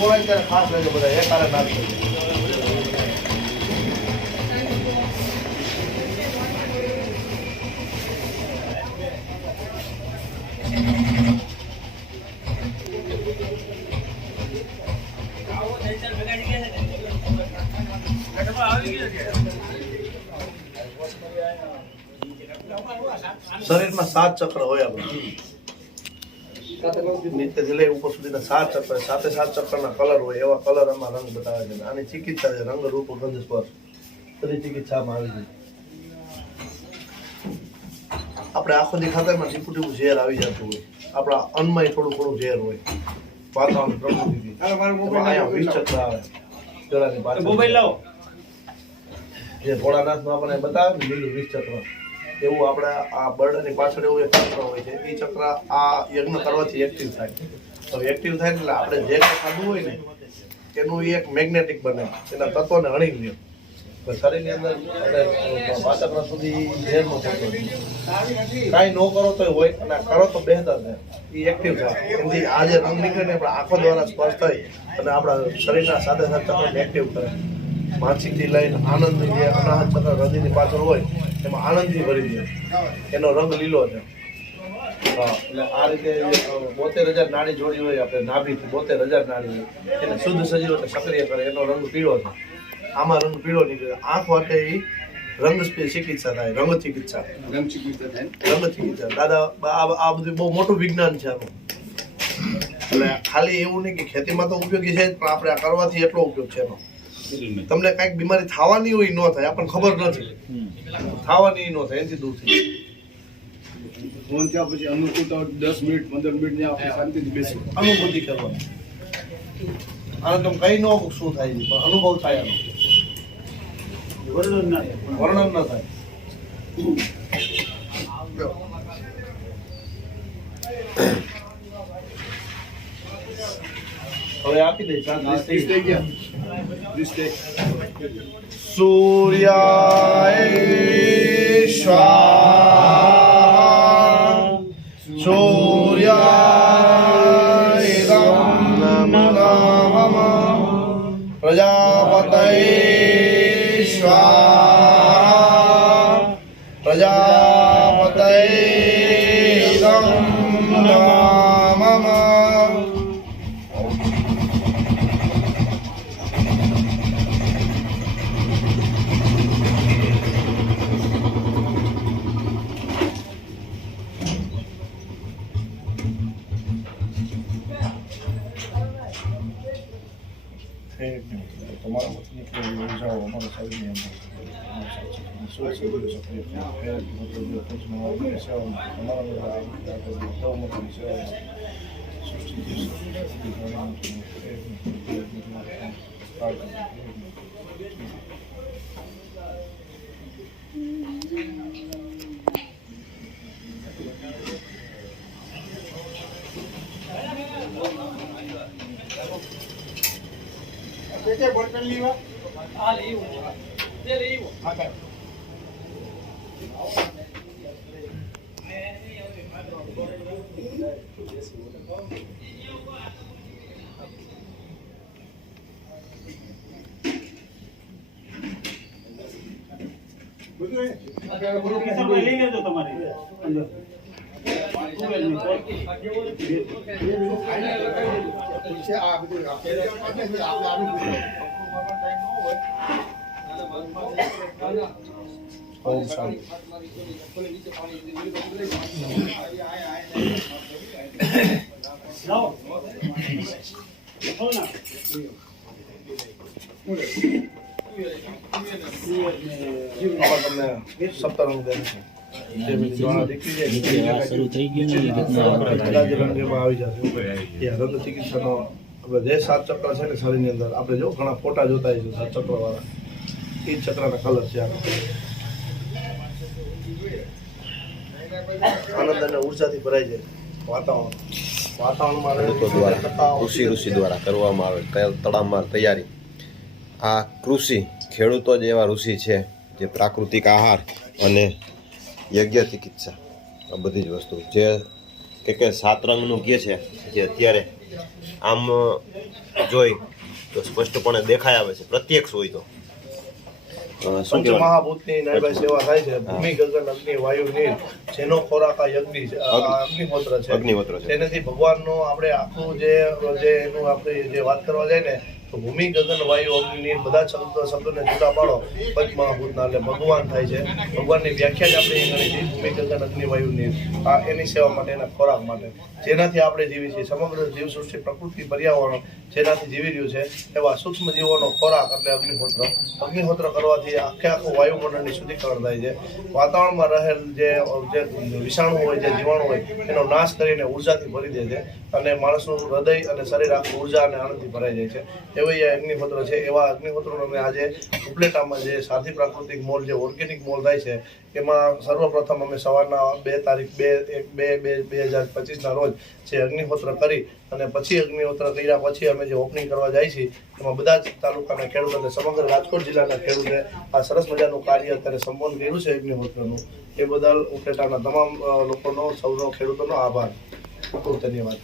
બોલાય ત્યારે ખાસ રહેજો બધા એ તારે ના થઈ શરીરમાં 7 ચક્ર હોય આપણે નીચેથી લઈ ઉપર સુધીના 7 ચક્ર, 7 ચક્રના કલર હોય એવા કલર આમાં રંગ બતાવે છે. આની ચિકિત્સા છે, રંગ રૂપ ગંધ સ્પર્શ બધી ચિકિત્સામાં આવી છે. આપણે આખો દી ખાતામાં ટીપું ટીપું ઝેર આવી જતું હોય, આપણા અન્નમાં થોડું ઘણું ઝેર હોય, વાતાવરણ પ્રકૃતિથી 20 ચક્ર આવે ગળાની પાછળ જે ભોળાનાથમાં આપણને બતાવે ને લીલું 20 ચક્ર એવું આપણે આ બર્ડની પાછળ એવું એક ચક્ર હોય છે. એ ચક્ર આ યજ્ઞ કરવાથી એક્ટિવ થાય. તો એક્ટિવ થાય એટલે આપણે જે કંઈ ખાધું હોય ને એનું એક મેગ્નેટિક બને, એના તત્વોને હણી લે. શરીરની અંદર પાચક્ર સુધી ઝેર નો થતો કાંઈ ન કરો તો હોય અને કરો તો બહેતર છે. એ એક્ટિવ થાય એમથી આ જે રંગ નીકળે ને આપણા આંખો દ્વારા સ્પર્શ થઈ અને આપણા શરીરના સાથે ચક્રને એક્ટિવ કરે. માનસિકથી લઈને આનંદની જે અનાહત ચક્ર હૃદયની પાછળ હોય એમાં આનંદથી ભરી દે. એનો રંગ લીલો છે. એટલે આ રીતે 72,000 નાડી જોડી હોય આપણે નાભીથી 72,000 નાડી હોય એને શુદ્ધ સજીવ એટલે સક્રિય કરે. એનો રંગ પીળો છે. આમાં રંગ પીળો નીકળે. આંખ માટે એ રંગ ચિકિત્સા થાય. રંગ ચિકિત્સા દાદા આ બધું બહુ મોટું વિજ્ઞાન છે આનું. એટલે ખાલી એવું નહીં કે ખેતીમાં તો ઉપયોગી છે પણ આપણે આ કરવાથી એટલો ઉપયોગ છે એનો. તમને કઈક બીમારી થવાની હોય ન થાય આપણને ખબર નથી, થવાની ન થાય એનાથી દૂર થઈ ફોન થયા પછી અનુકૂળતા 10 મિનિટ 15 મિનિટ ને આપણે શાંતિથી બેસી અનુભૂતિ કરવાની. આને તમે કઈ ન શું થાય છે પણ અનુભવ થાય એનો. વર્ણન ના થાય. હવે આપી દે થઈ ગયા. સૂર્યાય સ્વાહા સૂર્યાય નમઃ પ્રજાપતये સ્વાહા પ્રજાપતये નમઃ. તમારા મતની ઉર્જાઓ અમારા શરીરની અંદર કે બોટલ લેવા આ લેવું તે લેવું હા કાઈ બધું લઈ લેજો તમારી અંદર સપ્તાહ શરૂ થઈ ગયું રંગ ચિકિત્સાનો આપણે જે 7 ચક્ર છે ને શરીરની અંદર આપણે જો ઘણા ફોટા જોતા હોય 7 ચક્ર વાળા એ ચક્રના કલર છે. આનંદ અને ઉર્જાથી ભરાઈ જાય વાતાવરણમાં ઋષિ દ્વારા કરવામાં આવે તળાવમાં તૈયારી. આ કૃષિ ખેડૂતો જ એવા ઋષિ છે જે પ્રાકૃતિક આહાર અને યજ્ઞ ચિકિત્સા આ બધી જ વસ્તુ જે કે 7 રંગનું કહે છે જે અત્યારે આમ જોઈ તો સ્પષ્ટપણે દેખાઈ આવે છે, પ્રત્યક્ષ હોય તો શું કહેવાય? પંચમહાભૂતની નાયભાઈ સેવા થાય છે. ભૂમિ, ગગન, અગ્નિ, વાયુ, નીર, જેનો ખોરાક આ યજ્ઞ છે, આ અગ્નિહોત્ર છે. અગ્નિહોત્ર છે. તેનાથી ભગવાનનો આપણે આખું જે એનું આપણે જે વાત કરવા જાય ને તો ભૂમિ, ગગન, વાયુ, અગ્નિ, નીર બધા શબ્દોને છૂટા પાડો પંચમહાભૂતના એટલે ભગવાન થાય છે. ભગવાનની વ્યાખ્યા જ આપણે એ ગણી છે, ભૂમિ, ગગન, અગ્નિ, વાયુ, નીર. આ એની સેવા માટે, એના ખોરાક માટે, જેનાથી આપણે જીવી છીએ. સમગ્ર જીવસૃષ્ટિ, પ્રકૃતિ, પર્યાવરણ જેનાથી જીવી રહ્યું છે એવા સૂક્ષ્મ જીવોનો ખોરાક એટલે અગ્નિહોત્ર. અગ્નિહોત્ર કરવાથી આખું વાયુમંડળની શુદ્ધિકરણ થાય છે. વાતાવરણમાં રહેલ જે વિષાણુ હોય, જે જીવાણુ હોય એનો નાશ કરીને ઉર્જાથી ભરી દે છે અને માણસનું હૃદય અને શરીર આખું ઉર્જા અને આનંદથી ભરાઈ જાય છે. એવા એ અગ્નિહોત્ર છે. એવા અગ્નિહોત્રનો અમે આજે ઉપલેટામાં જે સાથી પ્રાકૃતિક મોલ, જે ઓર્ગેનિક મોલ થાય છે એમાં સર્વપ્રથમ અમે સવારના 2 તારીખ 2/2/2025 રોજ જે અગ્નિહોત્ર કરી અને પછી અગ્નિહોત્ર કર્યા પછી અમે જે ઓપનિંગ કરવા જાય છીએ એમાં બધા જ તાલુકાના ખેડૂત અને સમગ્ર રાજકોટ જિલ્લાના ખેડૂતે આ સરસ મજાનું કાર્ય અત્યારે સંપન્ન કર્યું છે અગ્નિહોત્રનું. એ બદલ ઉપલેટાના તમામ લોકોનો, સૌનો, ખેડૂતોનો આભાર. ખૂબ ધન્યવાદ.